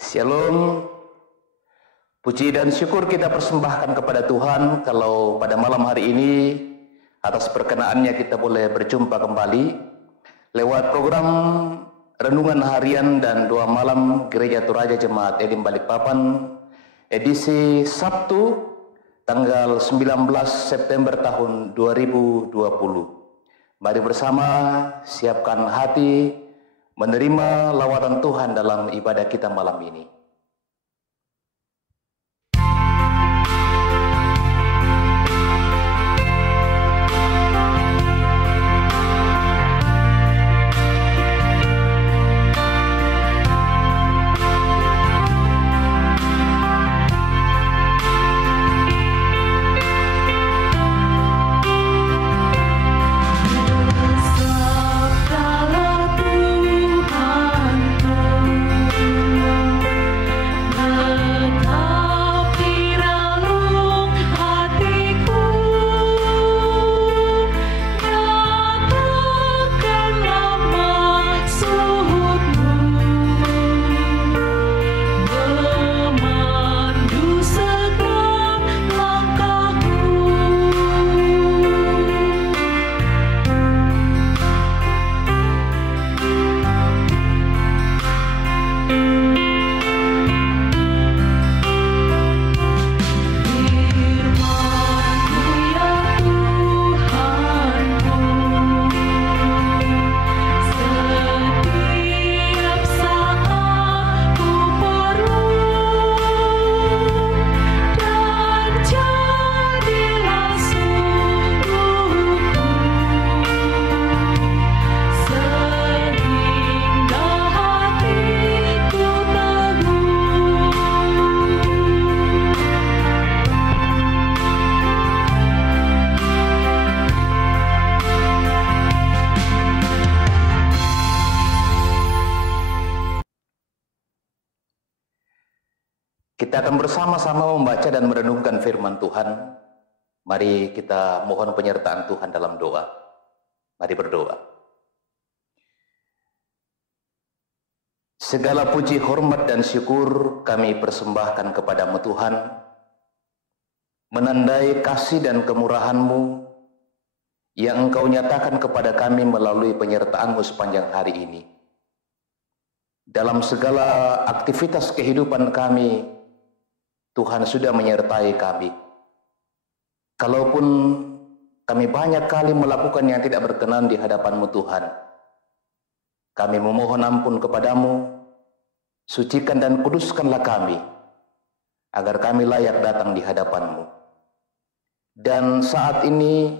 Shalom. Puji dan syukur kita persembahkan kepada Tuhan kalau pada malam hari ini atas perkenaannya kita boleh berjumpa kembali lewat program Renungan Harian dan Doa Malam Gereja Toraja Jemaat Elim Balikpapan edisi Sabtu tanggal 19 September tahun 2020. Mari bersama siapkan hati menerima lawatan Tuhan dalam ibadah kita malam ini. Kita akan bersama-sama membaca dan merenungkan firman Tuhan. Mari kita mohon penyertaan Tuhan dalam doa. Mari berdoa. Segala puji, hormat, dan syukur kami persembahkan kepadamu Tuhan, menandai kasih dan kemurahan-Mu yang Engkau nyatakan kepada kami melalui penyertaan-Mu sepanjang hari ini. Dalam segala aktivitas kehidupan kami, Tuhan sudah menyertai kami. Kalaupun kami banyak kali melakukan yang tidak berkenan di hadapan-Mu Tuhan, kami memohon ampun kepadamu, sucikan dan kuduskanlah kami, agar kami layak datang di hadapan-Mu. Dan saat ini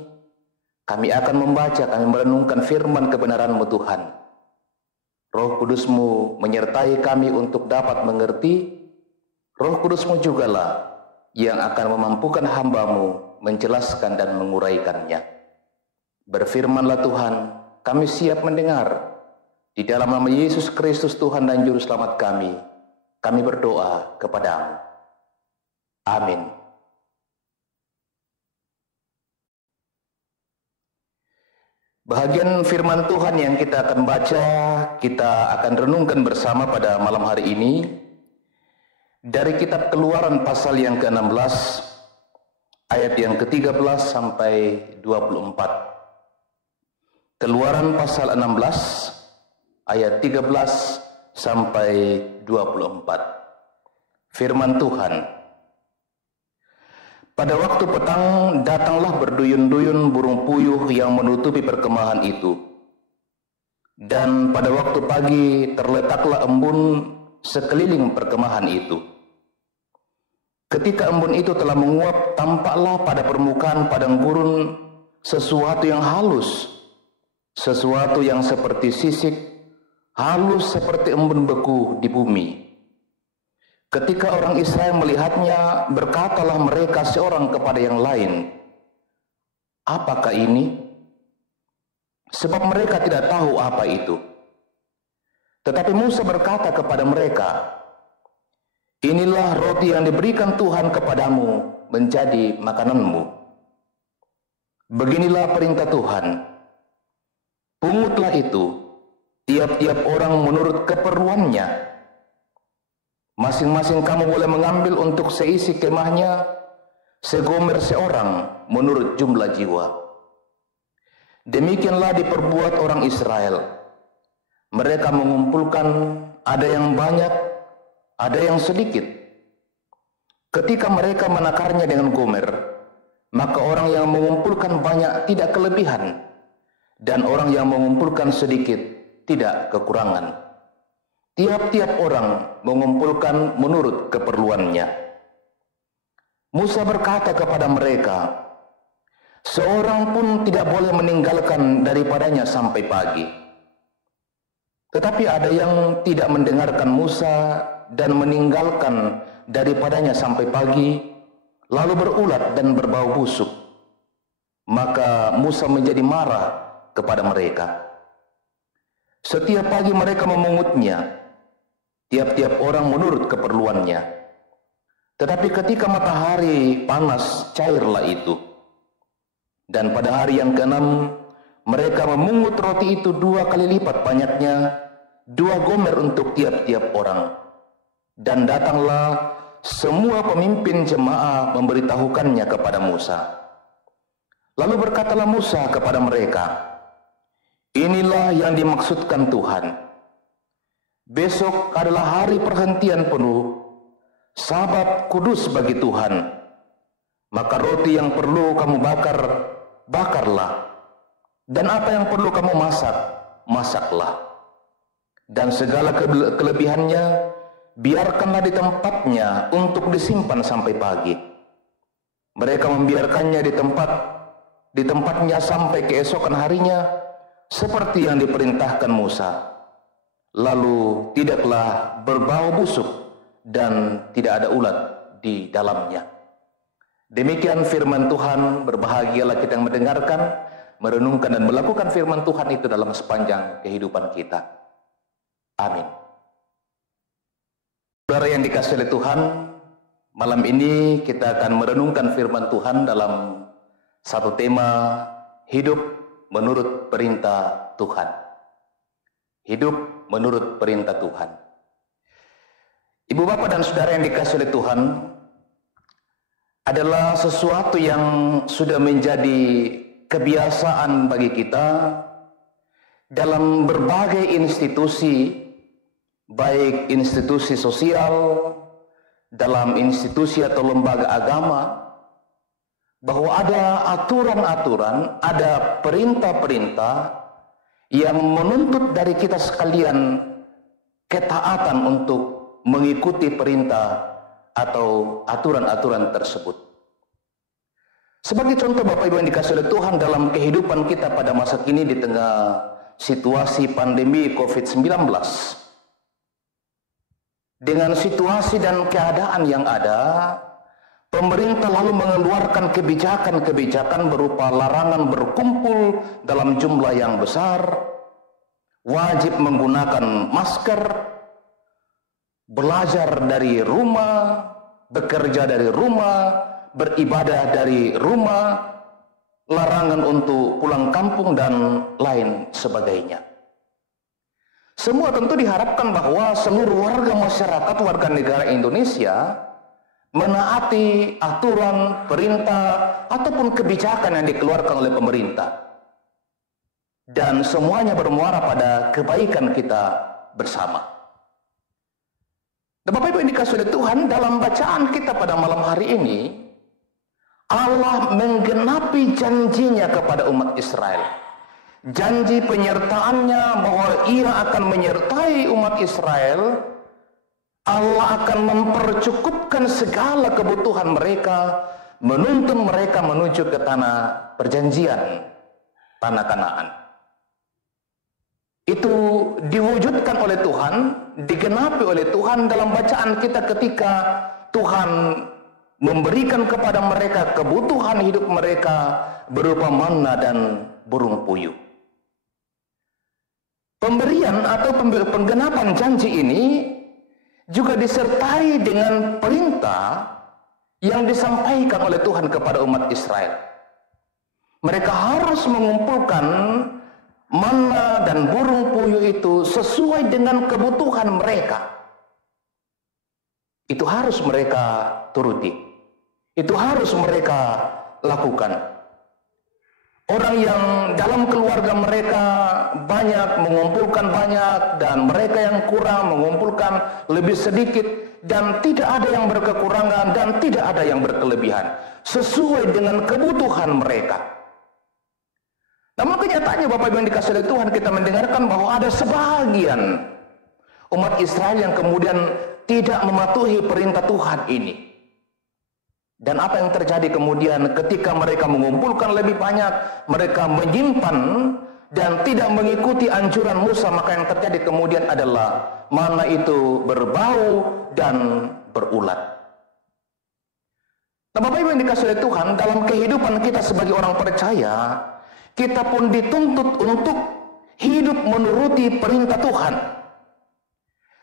kami akan membaca, kami merenungkan firman kebenaran-Mu Tuhan. Roh Kudus-Mu menyertai kami untuk dapat mengerti. Roh Kudus-Mu jugalah yang akan memampukan hamba-Mu menjelaskan dan menguraikannya. Berfirmanlah Tuhan, kami siap mendengar. Di dalam nama Yesus Kristus Tuhan dan Juru Selamat kami berdoa kepada-Mu. Amin. Bahagian firman Tuhan yang kita akan baca, kita akan renungkan bersama pada malam hari ini dari kitab Keluaran pasal yang ke-16 ayat yang ke-13 sampai 24. Keluaran pasal 16 ayat 13 sampai 24. Firman Tuhan. Pada waktu petang datanglah berduyun-duyun burung puyuh yang menutupi perkemahan itu. Dan pada waktu pagi terletaklah embun sekeliling perkemahan itu. Ketika embun itu telah menguap, tampaklah pada permukaan padang gurun sesuatu yang halus, sesuatu yang seperti sisik, halus seperti embun beku di bumi. Ketika orang Israel melihatnya, berkatalah mereka seorang kepada yang lain, "Apakah ini?" Sebab mereka tidak tahu apa itu. Tetapi Musa berkata kepada mereka, "Inilah roti yang diberikan Tuhan kepadamu menjadi makananmu. Beginilah perintah Tuhan. Pungutlah itu, tiap-tiap orang menurut keperluannya. Masing-masing kamu boleh mengambil untuk seisi kemahnya segomer seorang menurut jumlah jiwa. Demikianlah diperbuat orang Israel. Mereka mengumpulkan, ada yang banyak, ada yang sedikit. Ketika mereka menakarnya dengan gomer, maka orang yang mengumpulkan banyak tidak kelebihan, dan orang yang mengumpulkan sedikit tidak kekurangan. Tiap-tiap orang mengumpulkan menurut keperluannya. Musa berkata kepada mereka, seorang pun tidak boleh meninggalkan daripadanya sampai pagi. Tetapi ada yang tidak mendengarkan Musa dan meninggalkan daripadanya sampai pagi, lalu berulat dan berbau busuk. Maka Musa menjadi marah kepada mereka. Setiap pagi mereka memungutnya, tiap-tiap orang menurut keperluannya. Tetapi ketika matahari panas, cairlah itu. Dan pada hari yang ke-6, mereka memungut roti itu 2 kali lipat banyaknya, 2 gomer untuk tiap-tiap orang. Dan datanglah semua pemimpin jemaah memberitahukannya kepada Musa. Lalu berkatalah Musa kepada mereka, inilah yang dimaksudkan Tuhan. Besok adalah hari perhentian penuh, Sabat kudus bagi Tuhan. Maka roti yang perlu kamu bakar, bakarlah. Dan apa yang perlu kamu masak, masaklah. Dan segala kelebihannya, biarkanlah di tempatnya untuk disimpan sampai pagi. Mereka membiarkannya di tempatnya sampai keesokan harinya, seperti yang diperintahkan Musa. Lalu tidaklah berbau busuk dan tidak ada ulat di dalamnya. Demikian firman Tuhan. Berbahagialah kita yang mendengarkan, merenungkan dan melakukan firman Tuhan itu dalam sepanjang kehidupan kita. Amin. Saudara yang dikasihi oleh Tuhan, malam ini kita akan merenungkan firman Tuhan dalam satu tema, hidup menurut perintah Tuhan. Hidup menurut perintah Tuhan. Ibu bapak dan saudara yang dikasihi oleh Tuhan, adalah sesuatu yang sudah menjadi kebiasaan bagi kita dalam berbagai institusi, baik institusi sosial, dalam institusi atau lembaga agama, bahwa ada aturan-aturan, ada perintah-perintah yang menuntut dari kita sekalian ketaatan untuk mengikuti perintah atau aturan-aturan tersebut. Sebagai contoh Bapak Ibu yang dikasihi oleh Tuhan, dalam kehidupan kita pada masa kini di tengah situasi pandemi COVID-19, dengan situasi dan keadaan yang ada, pemerintah lalu mengeluarkan kebijakan-kebijakan berupa larangan berkumpul dalam jumlah yang besar, wajib menggunakan masker, belajar dari rumah, bekerja dari rumah, beribadah dari rumah, larangan untuk pulang kampung dan lain sebagainya. Semua tentu diharapkan bahwa seluruh warga masyarakat, warga negara Indonesia menaati aturan, perintah, ataupun kebijakan yang dikeluarkan oleh pemerintah. Dan semuanya bermuara pada kebaikan kita bersama. Dan Bapak Ibu yang dikasihi oleh Tuhan, dalam bacaan kita pada malam hari ini, Allah menggenapi janjinya kepada umat Israel. Janji penyertaannya bahwa ia akan menyertai umat Israel. Allah akan mempercukupkan segala kebutuhan mereka, menuntun mereka menuju ke tanah perjanjian, tanah Kanaan. Itu diwujudkan oleh Tuhan, digenapi oleh Tuhan dalam bacaan kita ketika Tuhan memberikan kepada mereka kebutuhan hidup mereka berupa manna dan burung puyuh. Pemberian atau penggenapan janji ini juga disertai dengan perintah yang disampaikan oleh Tuhan kepada umat Israel. Mereka harus mengumpulkan manna dan burung puyuh itu sesuai dengan kebutuhan mereka. itu harus mereka turuti. Itu harus mereka lakukan. Orang yang dalam keluarga mereka banyak mengumpulkan banyak, dan mereka yang kurang mengumpulkan lebih sedikit, dan tidak ada yang berkekurangan dan tidak ada yang berkelebihan, sesuai dengan kebutuhan mereka. Namun kenyataannya Bapak Ibu yang dikasihi oleh Tuhan, kita mendengarkan bahwa ada sebagian umat Israel yang kemudian tidak mematuhi perintah Tuhan ini. Dan apa yang terjadi kemudian ketika mereka mengumpulkan lebih banyak, mereka menyimpan dan tidak mengikuti anjuran Musa, maka yang terjadi kemudian adalah mana itu berbau dan berulat. Nah, Bapak Ibu yang dikasihi oleh Tuhan, dalam kehidupan kita sebagai orang percaya, kita pun dituntut untuk hidup menuruti perintah Tuhan.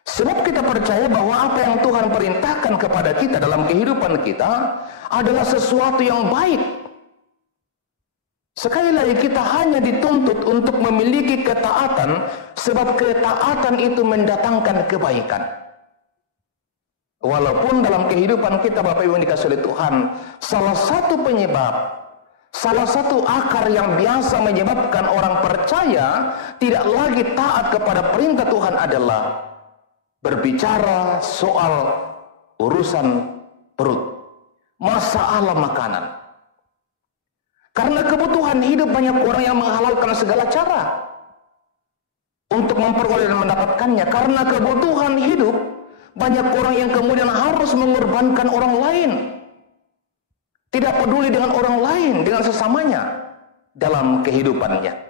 Sebab kita percaya bahwa apa yang Tuhan perintahkan kepada kita dalam kehidupan kita adalah sesuatu yang baik. Sekali lagi, kita hanya dituntut untuk memiliki ketaatan, sebab ketaatan itu mendatangkan kebaikan. Walaupun dalam kehidupan kita Bapak Ibu yang dikasihi oleh Tuhan, salah satu penyebab, salah satu akar yang biasa menyebabkan orang percaya tidak lagi taat kepada perintah Tuhan adalah berbicara soal urusan perut, masalah makanan. Karena kebutuhan hidup, banyak orang yang menghalalkan segala cara untuk memperoleh dan mendapatkannya. Karena kebutuhan hidup, banyak orang yang kemudian harus mengorbankan orang lain, tidak peduli dengan orang lain, dengan sesamanya dalam kehidupannya.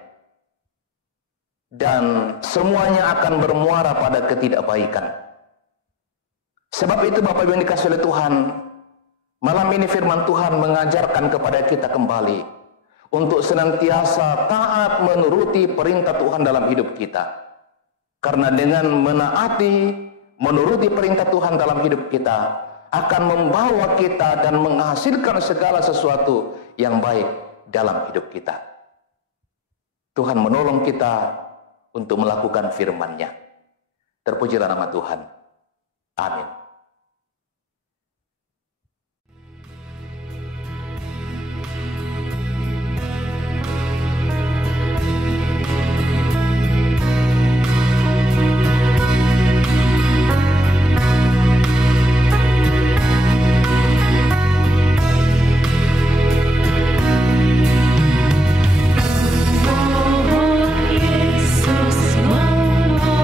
Dan semuanya akan bermuara pada ketidakbaikan. Sebab itu Bapak Ibu yang dikasihi oleh Tuhan, malam ini firman Tuhan mengajarkan kepada kita kembali untuk senantiasa taat menuruti perintah Tuhan dalam hidup kita. Karena dengan menaati, menuruti perintah Tuhan dalam hidup kita akan membawa kita dan menghasilkan segala sesuatu yang baik dalam hidup kita. Tuhan menolong kita untuk melakukan firman-Nya. Terpujilah nama Tuhan. Amin. Yesus menolongmu.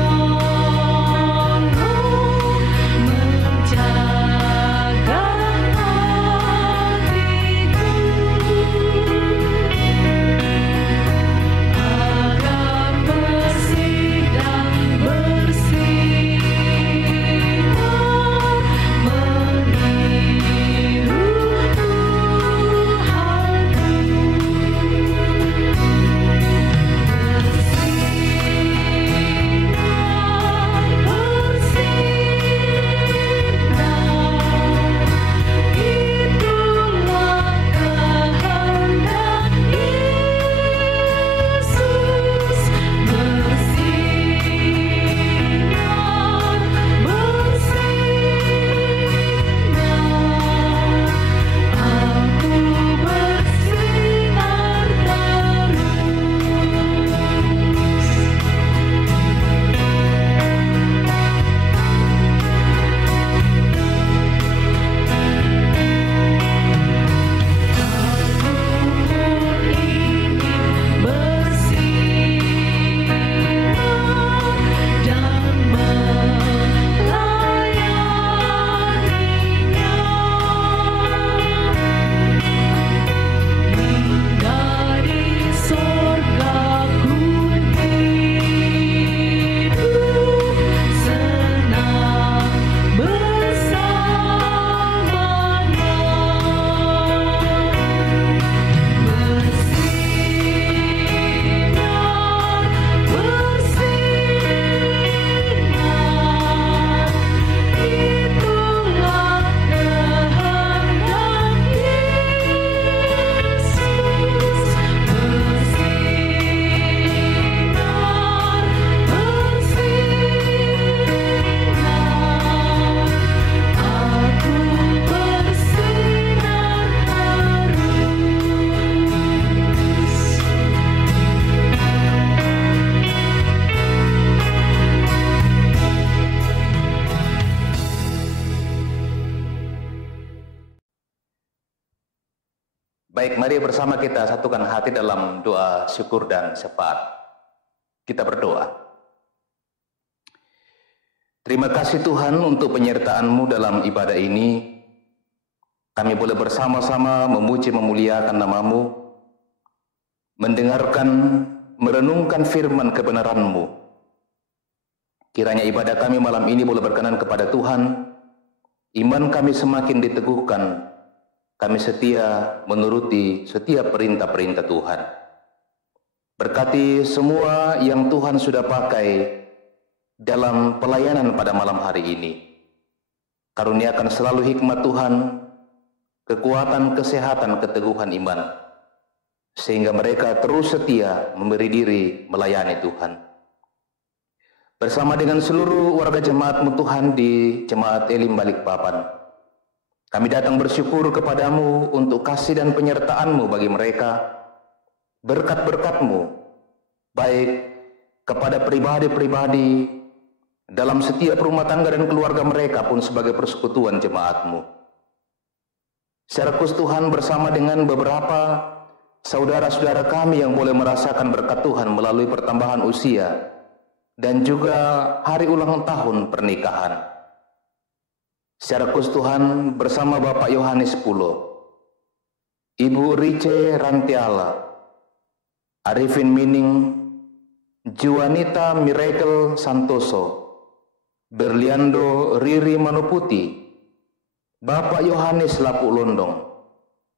Baik, mari bersama kita satukan hati dalam doa syukur dan syafaat. Kita berdoa. Terima kasih Tuhan untuk penyertaan-Mu dalam ibadah ini. Kami boleh bersama-sama memuji memuliakan nama-Mu, mendengarkan, merenungkan firman kebenaran-Mu. Kiranya ibadah kami malam ini boleh berkenan kepada Tuhan, iman kami semakin diteguhkan, kami setia menuruti setiap perintah-perintah Tuhan. Berkati semua yang Tuhan sudah pakai dalam pelayanan pada malam hari ini. Karuniakan selalu hikmat Tuhan, kekuatan, kesehatan, keteguhan iman, sehingga mereka terus setia memberi diri melayani Tuhan. Bersama dengan seluruh warga jemaat-Mu Tuhan di Jemaat Elim Balikpapan, kami datang bersyukur kepadamu untuk kasih dan penyertaan-Mu bagi mereka, berkat-berkat-Mu, baik kepada pribadi-pribadi, dalam setiap rumah tangga dan keluarga mereka pun sebagai persekutuan jemaat-Mu. Secara khusus Tuhan bersama dengan beberapa saudara-saudara kami yang boleh merasakan berkat Tuhan melalui pertambahan usia dan juga hari ulang tahun pernikahan. Secara khusus Tuhan bersama Bapak Yohanes Pulo, Ibu Rice Rantiala, Arifin Mining, Juanita Miracle Santoso, Berliando Riri Manuputi, Bapak Yohanes Lapu Londong,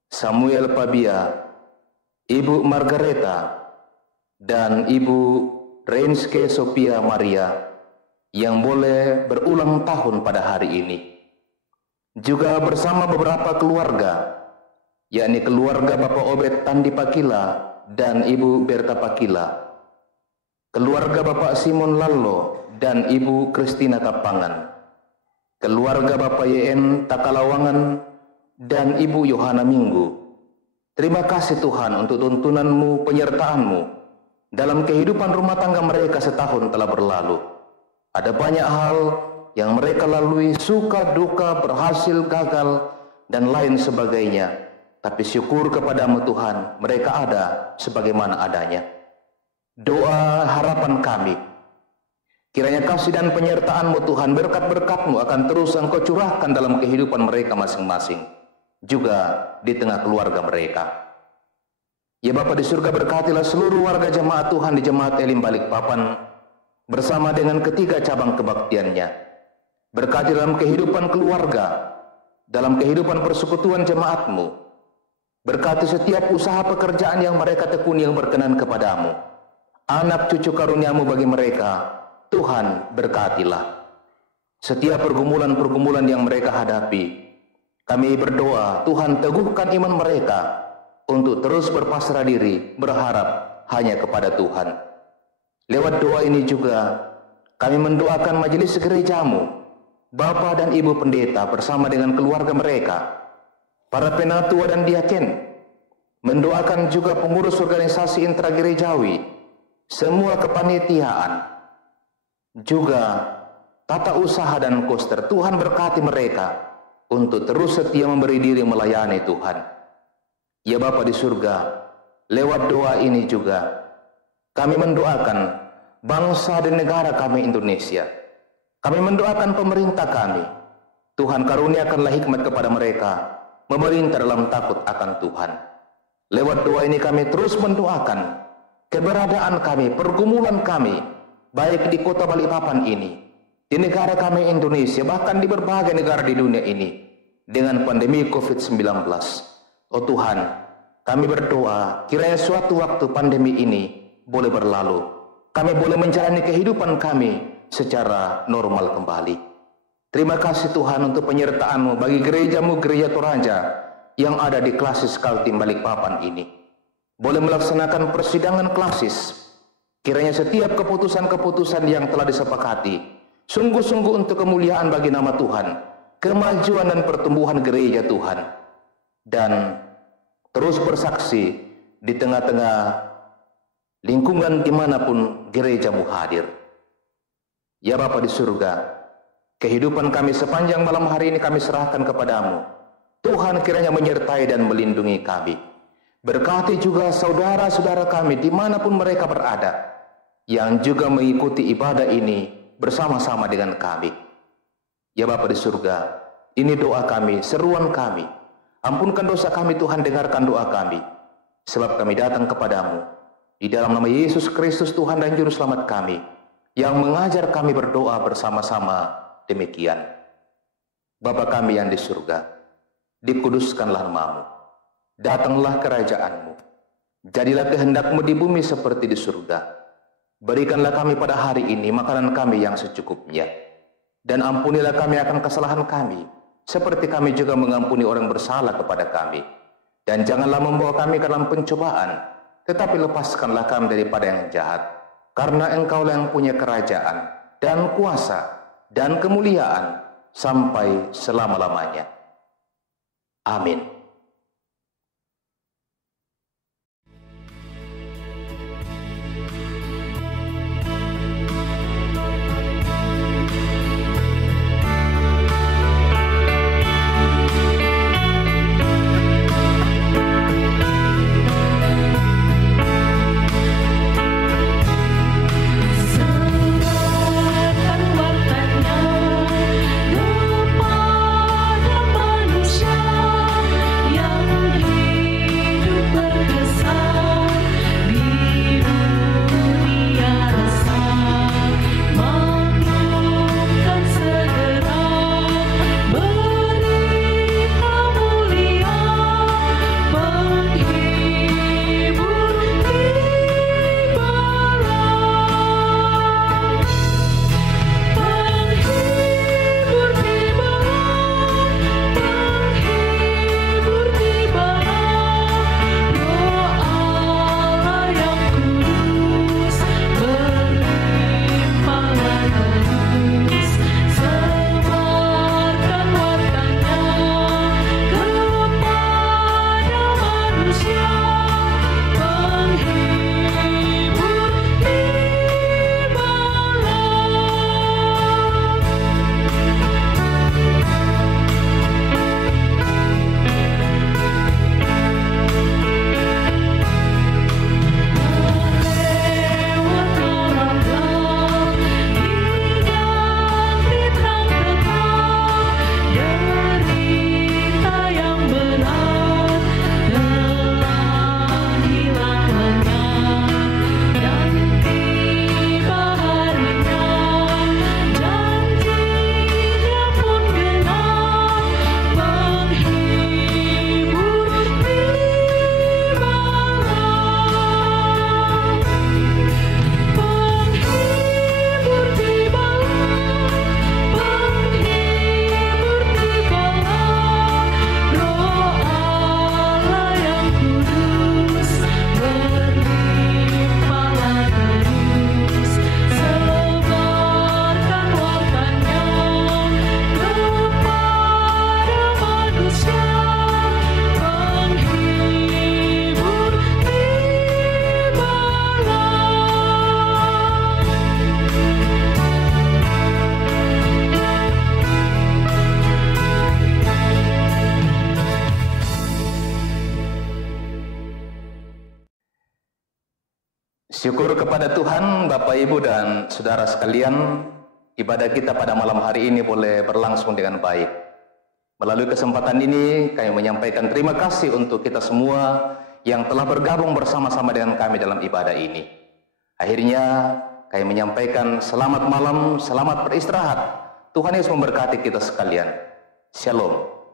Samuel Pabia, Ibu Margareta, dan Ibu Renske Sophia Maria yang boleh berulang tahun pada hari ini. Juga bersama beberapa keluarga, yakni keluarga Bapak Obed Tandi Pakila dan Ibu Berta Pakila, keluarga Bapak Simon Lallo dan Ibu Kristina Tapangan, keluarga Bapak YN Takalawangan dan Ibu Yohana Minggu. Terima kasih Tuhan untuk tuntunan-Mu, penyertaan-Mu dalam kehidupan rumah tangga mereka setahun telah berlalu. Ada banyak hal yang mereka lalui, suka, duka, berhasil, gagal, dan lain sebagainya. Tapi syukur kepadamu Tuhan, mereka ada sebagaimana adanya. Doa harapan kami, kiranya kasih dan penyertaan-Mu Tuhan, berkat-berkat-Mu akan terus Engkau curahkan dalam kehidupan mereka masing-masing, juga di tengah keluarga mereka. Ya Bapa di surga, berkatilah seluruh warga jemaat Tuhan di Jemaat Elim Balikpapan bersama dengan ketiga cabang kebaktiannya. Berkati dalam kehidupan keluarga, dalam kehidupan persekutuan jemaat-Mu. Berkati setiap usaha pekerjaan yang mereka tekuni yang berkenan kepadamu. Anak cucu karunia-Mu bagi mereka, Tuhan berkatilah. Setiap pergumulan-pergumulan yang mereka hadapi, kami berdoa, Tuhan teguhkan iman mereka untuk terus berpasrah diri, berharap hanya kepada Tuhan. Lewat doa ini juga, kami mendoakan majelis gereja-Mu, Bapak dan Ibu Pendeta bersama dengan keluarga mereka, para penatua dan diaken, mendoakan juga pengurus organisasi intragerejawi, semua kepanitiaan, juga tata usaha dan koster. Tuhan berkati mereka untuk terus setia memberi diri melayani Tuhan. Ya Bapa di surga, lewat doa ini juga kami mendoakan bangsa dan negara kami Indonesia. Kami mendoakan pemerintah kami. Tuhan karuniakanlah hikmat kepada mereka, memerintah dalam takut akan Tuhan. Lewat doa ini kami terus mendoakan keberadaan kami, pergumulan kami, baik di kota Balikpapan ini, di negara kami Indonesia, bahkan di berbagai negara di dunia ini, dengan pandemi COVID-19. Oh Tuhan, kami berdoa, kiranya suatu waktu pandemi ini boleh berlalu. Kami boleh menjalani kehidupan kami secara normal kembali. Terima kasih Tuhan untuk penyertaan-Mu bagi gereja-Mu, Gereja Toraja yang ada di Klasis Kaltim Balikpapan ini. Boleh melaksanakan persidangan klasis. Kiranya setiap keputusan-keputusan yang telah disepakati sungguh-sungguh untuk kemuliaan bagi nama Tuhan, kemajuan dan pertumbuhan gereja Tuhan, dan terus bersaksi di tengah-tengah lingkungan dimanapun gereja-Mu hadir. Ya Bapa di surga, kehidupan kami sepanjang malam hari ini kami serahkan kepadamu. Tuhan kiranya menyertai dan melindungi kami. Berkati juga saudara-saudara kami dimanapun mereka berada, yang juga mengikuti ibadah ini bersama-sama dengan kami. Ya Bapa di surga, ini doa kami, seruan kami. Ampunkan dosa kami Tuhan, dengarkan doa kami. Sebab kami datang kepadamu di dalam nama Yesus Kristus Tuhan dan Juru Selamat kami, yang mengajar kami berdoa bersama-sama demikian. Bapa kami yang di surga, dikuduskanlah namamu. Datanglah kerajaanmu. Jadilah kehendakmu di bumi seperti di surga. Berikanlah kami pada hari ini makanan kami yang secukupnya. Dan ampunilah kami akan kesalahan kami, seperti kami juga mengampuni orang bersalah kepada kami. Dan janganlah membawa kami ke dalam pencobaan, tetapi lepaskanlah kami daripada yang jahat. Karena Engkaulah yang punya kerajaan, dan kuasa, dan kemuliaan, sampai selama-lamanya. Amin. Syukur kepada Tuhan, Bapak, Ibu, dan Saudara sekalian, ibadah kita pada malam hari ini boleh berlangsung dengan baik. Melalui kesempatan ini, kami menyampaikan terima kasih untuk kita semua yang telah bergabung bersama-sama dengan kami dalam ibadah ini. Akhirnya, kami menyampaikan selamat malam, selamat beristirahat. Tuhan Yesus memberkati kita sekalian. Shalom.